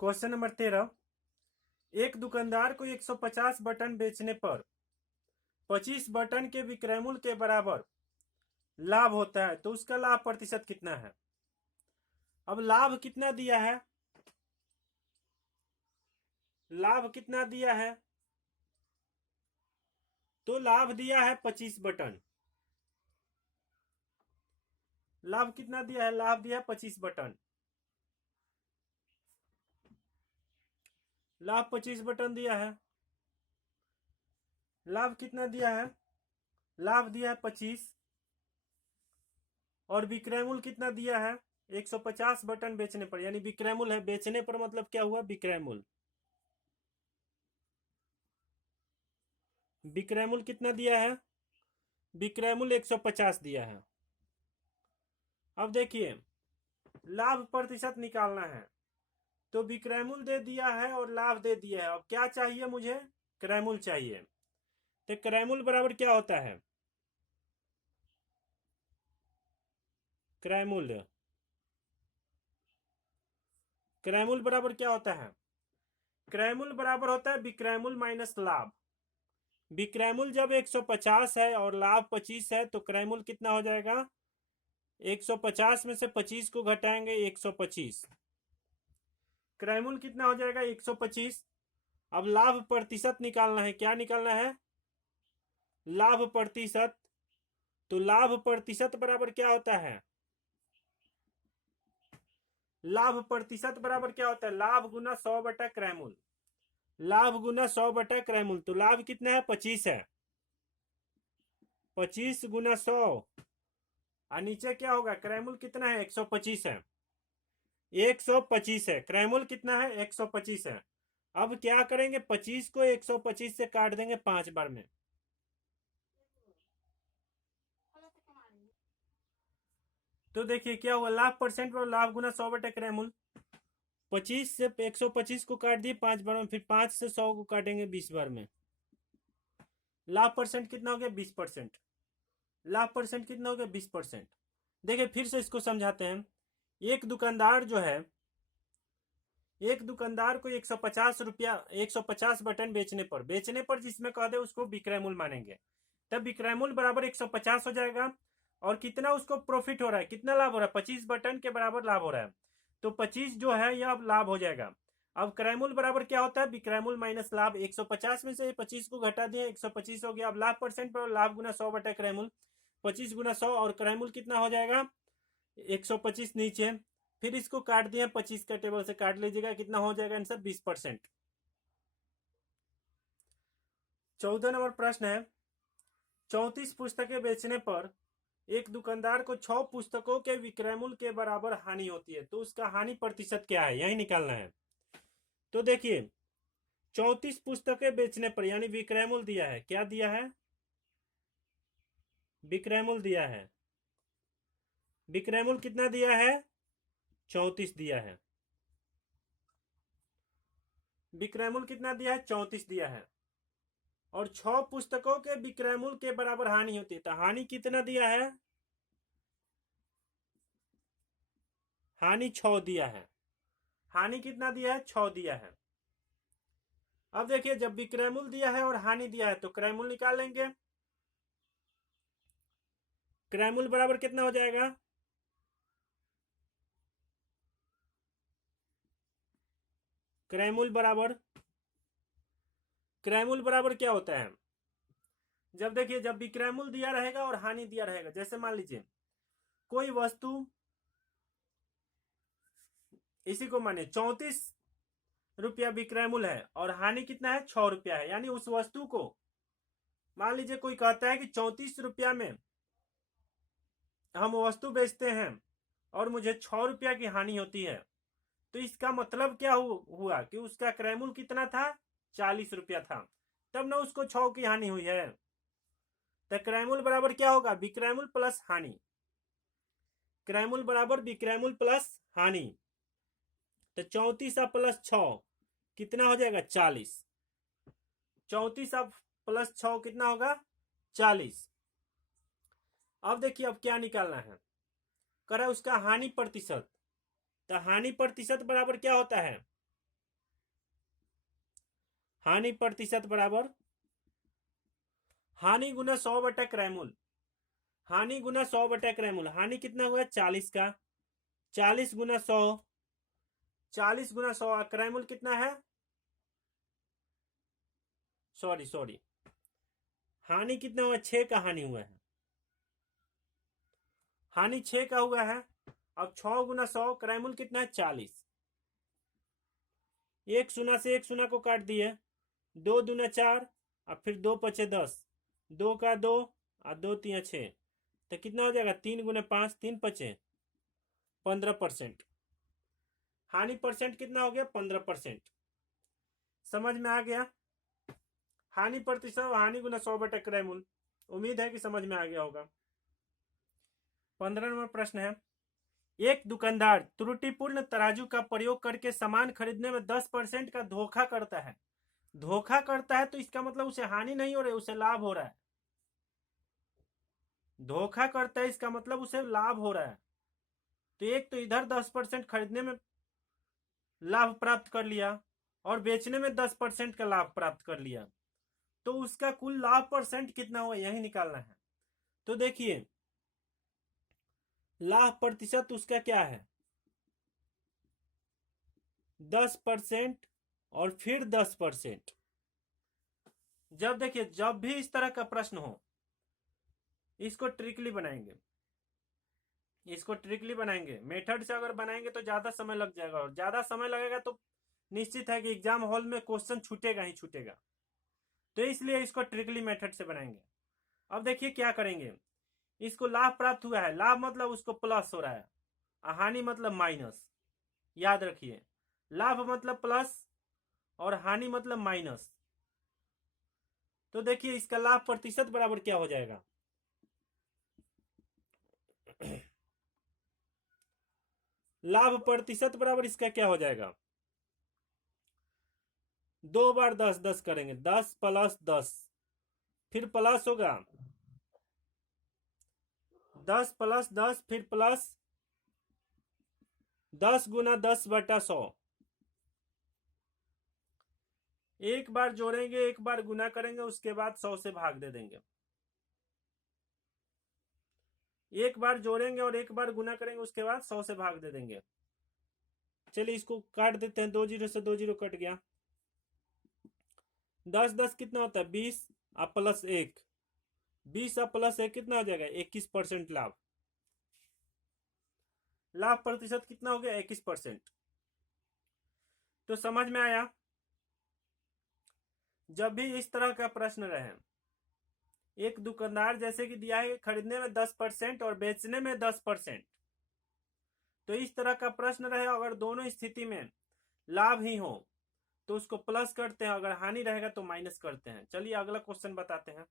Question number 13। एक दुकानदार को 150 बटन बेचने पर 25 बटन के विक्रय मूल्य के बराबर लाभ होता है, तो उसका लाभ प्रतिशत कितना है। अब लाभ कितना दिया है, लाभ कितना दिया है, तो लाभ दिया है 25 बटन। लाभ कितना दिया है, लाभ दिया है 25 बटन। लाभ 25 बटन दिया है। लाभ कितना दिया है, लाभ दिया है 25। और विक्रय मूल्य कितना दिया है, 150 बटन बेचने पर, यानी विक्रय मूल्य है, बेचने पर मतलब क्या हुआ, विक्रय मूल्य। विक्रय मूल्य कितना दिया है, विक्रय मूल्य 150 दिया है। अब देखिए लाभ प्रतिशत निकालना है, तो विक्रय मूल्य दे दिया है और लाभ दे दिया है। अब क्या चाहिए मुझे, क्रय मूल्य चाहिए। तो क्रय मूल्य बराबर क्या होता है, क्रय मूल्य, क्रय मूल्य बराबर क्या होता है, क्रय मूल्य बराबर होता है विक्रय मूल्य माइनस लाभ। विक्रय मूल्य जब 150 है और लाभ 25 है, तो क्रय मूल्य कितना हो जाएगा, 150 में से 25 को घटाएंगे 125, क्रय मूल्य कितना हो जाएगा 125। अब लाभ प्रतिशत निकालना है, क्या निकालना है, लाभ प्रतिशत। तो लाभ प्रतिशत बराबर क्या होता है, लाभ प्रतिशत बराबर क्या होता है, लाभ गुना 100 बटा क्रय मूल्य। लाभ गुना 100 बटा क्रय मूल्य, तो लाभ कितना है 25 है, 25 गुना 100। और नीचे क्या होगा, क्रय मूल्य कितना है 125 है, 125 है, क्रय मूल्य कितना है 125 है। अब क्या करेंगे, 25 को 125 से काट देंगे 5 बार में। तो देखिए क्या हुआ, लाभ परसेंट पर लाभ गुना 100 बटे क्रय मूल्य। 25 से 125 को काट दिए 5 बार में, फिर 5 से 100 को काटेंगे 20 बार में। लाभ परसेंट कितना हो गया 20%। लाभ परसेंट कितना हो गया 20%। देखिए फिर से इसको समझाते हैं। एक दुकानदार जो है, एक दुकानदार को 150 रुपया, 150 बटन बेचने पर जिसमें कह दे उसको विक्रय मूल्य मानेंगे, तब विक्रय मूल्य बराबर 150 हो जाएगा। और कितना उसको प्रॉफिट हो रहा है, कितना लाभ हो रहा है, 25 बटन के बराबर लाभ हो रहा है, तो 25 जो है यह अब लाभ हो जाएगा। अब क्रय मूल्य बराबर क्या होता है, विक्रय मूल्य माइनस लाभ। 150 में से 25 को घटा दिए 125 हो गया। अब लाभ परसेंट पर लाभ गुना 100 बटा क्रय मूल्य, 25 गुना 100 और क्रय मूल्य कितना हो जाएगा 125 नीचे। फिर इसको काट दिया 25 का टेबल से काट लीजिएगा, कितना हो जाएगा आंसर 20%। 14 नंबर प्रश्न है, 34 पुस्तकें बेचने पर एक दुकानदार को 6 पुस्तकों के विक्रय मूल्य के बराबर हानि होती है, तो उसका हानि प्रतिशत क्या है, यही निकालना है। तो देखिए 34 पुस्तकें बेचने पर, यानी विक्रय मूल्य दिया है, क्या दिया है, विक्रय मूल्य दिया है। विक्रय मूल्य कितना दिया है 34 दिया है। विक्रय मूल्य कितना दिया है 34 दिया है। और 6 पुस्तकों के विक्रय मूल्य के बराबर हानि होती है, तो हानि कितना दिया है, हानि 6 दिया है। हानि कितना दिया है 6 दिया है। अब देखिए जब विक्रय मूल्य दिया है और हानि दिया है, तो क्रय मूल्य निकाल लेंगे। क्रय मूल्य बराबर कितना हो जाएगा, क्रय मूल्य बराबर, क्रय मूल्य बराबर क्या होता है, जब देखिए जब विक्रय मूल्य दिया रहेगा और हानि दिया रहेगा, जैसे मान लीजिए कोई वस्तु, इसी को माने 34 रुपया विक्रय मूल्य है और हानि कितना है 6 रुपया है, यानी उस वस्तु को मान लीजिए कोई कहता है कि 34 रुपया में हम वस्तु बेचते हैं और मुझे 6 रुपया की हानि होती है, तो इसका मतलब क्या हुआ कि उसका क्रय मूल्य कितना था 40 रुपया था, तब ना उसको 6 की हानि हुई है। तो क्रय मूल्य बराबर क्या होगा, विक्रय मूल्य प्लस हानि। क्रय मूल्य बराबर विक्रय मूल्य प्लस हानि। तो 34 प्लस 6 कितना हो जाएगा 40। 34 प्लस 6 कितना होगा 40। अब देखिए अब क्या निकालना है, कह रहा है उसका हानि प्रतिशत। तो हानि प्रतिशत बराबर क्या होता है, हानि प्रतिशत बराबर हानि गुना 100 बटा क्रयमूल। हानि गुना 100 बटा क्रयमूल। हानि कितना हुआ 40 का, 40 गुना 100, 40 गुना 100। क्रयमूल कितना है, सॉरी हानि कितना हुआ 6 का हानि हुआ है, हानि 6 का हुआ है। अब 6 गुना 100, क्रयमूल कितना है 40। एक शून्य से एक शून्य को काट दिए, 2 दूना 4 और फिर 2 पचे 10, 2 का 2 और 2 तिया 6, तो कितना हो जाएगा 3 गुना 5, 3 पचे 15%। हानि परसेंट कितना हो गया 15%। समझ में आ गया। हानि प्रतिशत हानि गुना 100 बटा क्रयमूल। उम्मीद है कि समझ में आ गया होगा। 15 नंबर प्रश्न है, एक दुकानदार त्रुटिपूर्ण तराजू का प्रयोग करके सामान खरीदने में 10% का धोखा करता है। धोखा करता है तो इसका मतलब उसे हानि नहीं हो रही, उसे लाभ हो रहा है। धोखा करता है इसका मतलब उसे लाभ हो रहा है। तो एक तो इधर 10% खरीदने में लाभ प्राप्त कर लिया और बेचने में 10% का लाभ प्राप्त कर लिया, तो उसका कुल लाभ परसेंट कितना हुआ यही निकालना है। तो देखिए लाभ प्रतिशत उसका क्या है 10% और फिर 10%। जब देखिए जब भी इस तरह का प्रश्न हो इसको ट्रिकली बनाएंगे, इसको ट्रिकली बनाएंगे। मेथड से अगर बनाएंगे तो ज्यादा समय लग जाएगा, और ज्यादा समय लगेगा तो निश्चित है कि एग्जाम हॉल में क्वेश्चन छूटेगा ही छूटेगा। तो इसलिए इसको ट्रिकली मेथड से बनाएंगे। अब देखिए क्या करेंगे, इसको लाभ प्राप्त हुआ है, लाभ मतलब उसको प्लस हो रहा है, हानि मतलब माइनस। याद रखिए लाभ मतलब प्लस और हानि मतलब माइनस। तो देखिए इसका लाभ प्रतिशत बराबर क्या हो जाएगा लाभ प्रतिशत बराबर इसका क्या हो जाएगा, 2 बार 10 10 करेंगे, 10 प्लस 10, फिर प्लस होगा 10 प्लस 10, फिर प्लस 10 गुना 10 बटा 100। एक बार जोड़ेंगे, एक बार गुना करेंगे, उसके बाद 100 से भाग दे देंगे। एक बार जोड़ेंगे और एक बार गुना करेंगे, उसके बाद 100 से भाग दे देंगे। चलिए इसको काट देते हैं, 2 जीरो से 2 जीरो कट गया। 10 10 कितना होता है 20 और प्लस 1, 20 और प्लस 1 कितना हो जाएगा 21% लाभ। लाभ प्रतिशत कितना हो गया 21%। तो समझ में आया। जब भी इस तरह का प्रश्न रहे, एक दुकानदार जैसे कि दिया है खरीदने में 10% और बेचने में 10%, तो इस तरह का प्रश्न रहे, अगर दोनों स्थिति में लाभ ही हो तो उसको प्लस करते हैं, अगर हानि रहेगा तो माइनस करते हैं। चलिए अगला क्वेश्चन बताते हैं।